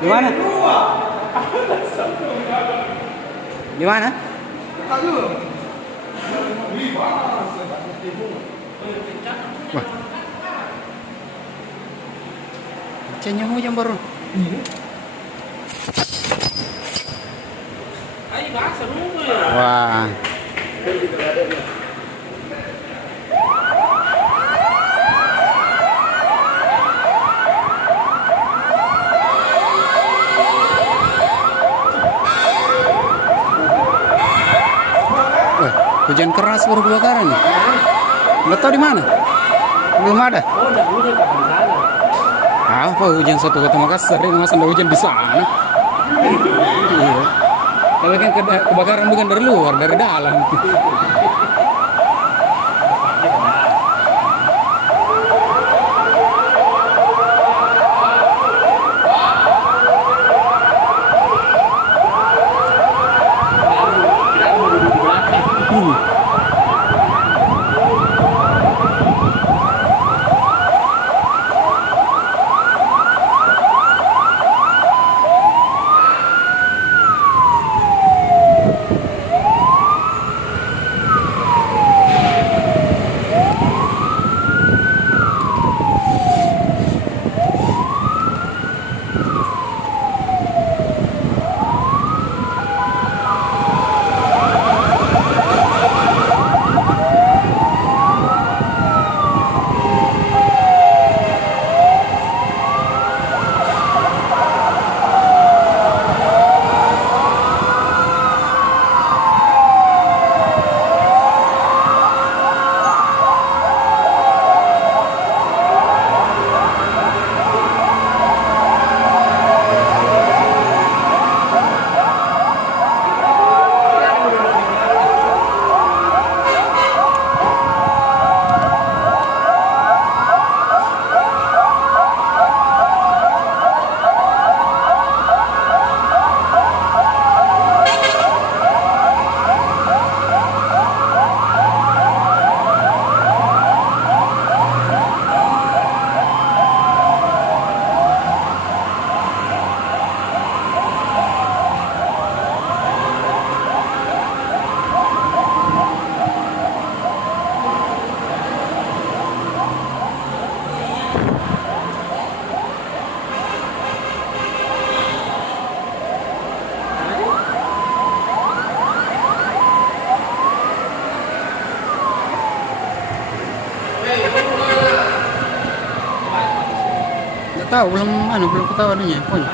Di mana? Di mana? Wah. Hujannya hujan baru. Wah. Hujan keras baru kebakaran. Nggak tahu di mana. Belum ada. Apa hujan satu kota Makassar ini masa ada hujan di sana? Iya. Kalau kan kebakaran bukan dari luar, dari dalam. Tahu belum ketahuan anunya pokoknya.